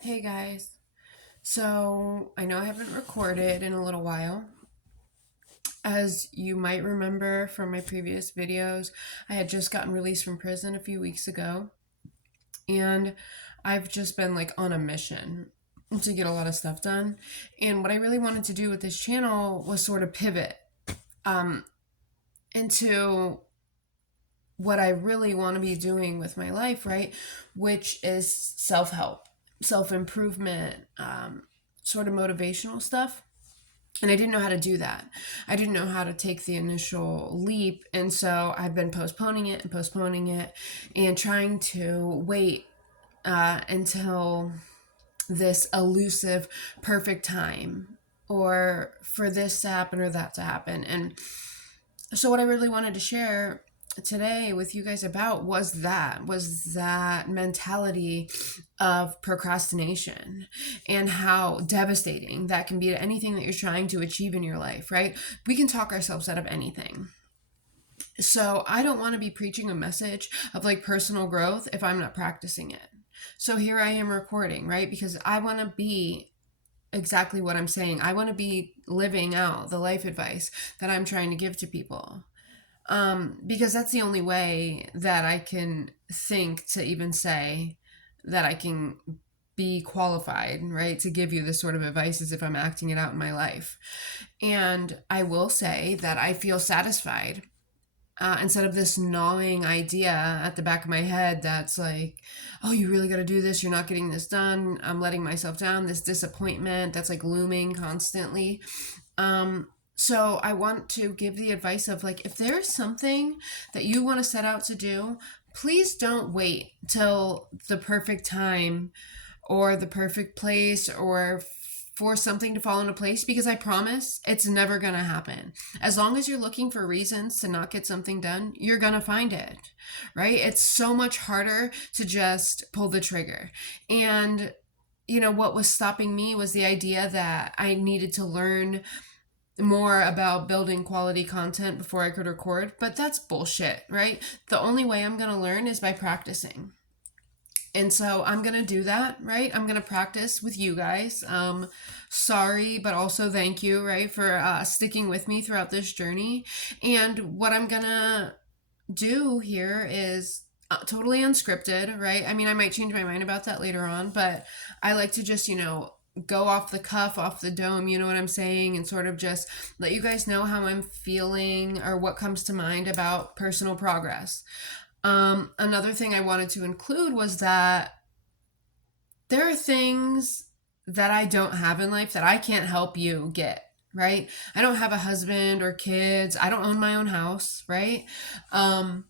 Hey guys. So I know I haven't recorded in a little while. As you might remember from my previous videos, I had just gotten released from prison a few weeks ago, and I've just been like on a mission to get a lot of stuff done. And what I really wanted to do with this channel was sort of pivot um, into what I really want to be doing with my life, right? Which is self help, self improvement, sort of motivational stuff. And I didn't know how to do that. I didn't know how to take the initial leap. And so I've been postponing it and trying to wait until this elusive perfect time or for this to happen or that to happen. And so what I really wanted to share today with you guys about was that mentality of procrastination and how devastating that can be to anything that you're trying to achieve in your life, right? We can talk ourselves out of anything. So I don't want to be preaching a message of like personal growth if I'm not practicing it. So here I am recording, right? Because I want to be exactly what I'm saying. I want to be living out the life advice that I'm trying to give to people. Because that's the only way that I can think to even say that I can be qualified, right, to give you this sort of advice as if I'm acting it out in my life. And I will say that I feel satisfied instead of this gnawing idea at the back of my head that's like, oh, you really got to do this. You're not getting this done. I'm letting myself down. This disappointment that's like looming constantly. So I want to give the advice of like, if there's something that you want to set out to do, please don't wait till the perfect time or the perfect place or for something to fall into place, because I promise it's never going to happen. As long as you're looking for reasons to not get something done, you're going to find it, right? It's so much harder to just pull the trigger. And what was stopping me was the idea that I needed to learn more about building quality content before I could record, but that's bullshit, right? The only way I'm going to learn is by practicing. And so I'm going to do that, right? I'm going to practice with you guys. Sorry, but also thank you, right, for sticking with me throughout this journey. And what I'm going to do here is totally unscripted, right? I mean, I might change my mind about that later on, but I like to just, go off the cuff, off the dome, you know what I'm saying, and sort of just let you guys know how I'm feeling or what comes to mind about personal progress. Another thing I wanted to include was that there are things that I don't have in life that I can't help you get, right? I don't have a husband or kids. I don't own my own house, right? Um,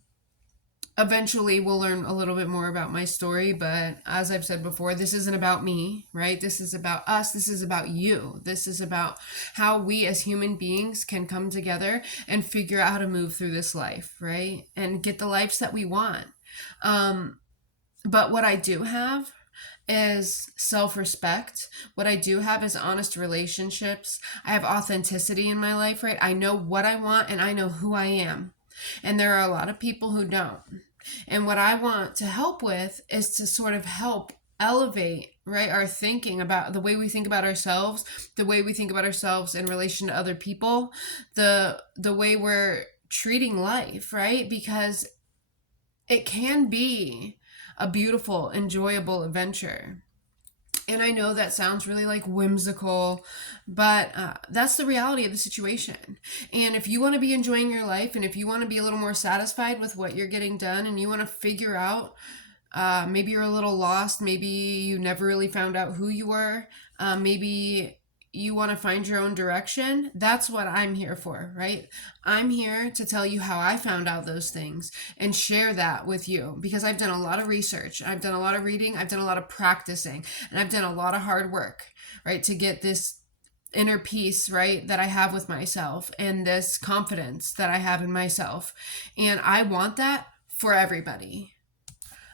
Eventually we'll learn a little bit more about my story, but as I've said before, this isn't about me, right? This is about us. This is about you. This is about how we as human beings can come together and figure out how to move through this life, right? And get the lives that we want. Um, but what I do have is self respect. What I do have is honest relationships. I have authenticity in my life, right? I know what I want and I know who I am. And there are a lot of people who don't. And what I want to help with is to sort of help elevate, right, our thinking about the way we think about ourselves, the way we think about ourselves in relation to other people, the way we're treating life, right? Because it can be a beautiful, enjoyable adventure. And I know that sounds really like whimsical, but that's the reality of the situation. And if you want to be enjoying your life and if you want to be a little more satisfied with what you're getting done and you want to figure out, maybe you're a little lost, maybe you never really found out who you were, maybe you want to find your own direction, that's what I'm here for, right? I'm here to tell you how I found out those things and share that with you, because I've done a lot of research, I've done a lot of reading, I've done a lot of practicing, and I've done a lot of hard work, right, to get this inner peace, right, that I have with myself and this confidence that I have in myself. And I want that for everybody.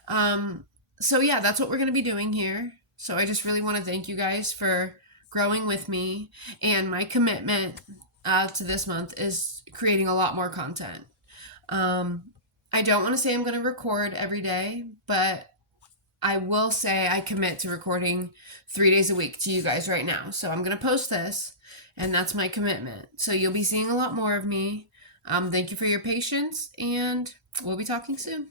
So yeah, that's what we're going to be doing here. So I just really want to thank you guys for growing with me, and my commitment to this month is creating a lot more content. Um, I don't want to say I'm going to record every day, but I will say I commit to recording 3 days a week to you guys right now. So I'm going to post this, and that's my commitment. So you'll be seeing a lot more of me. Thank you for your patience, and we'll be talking soon.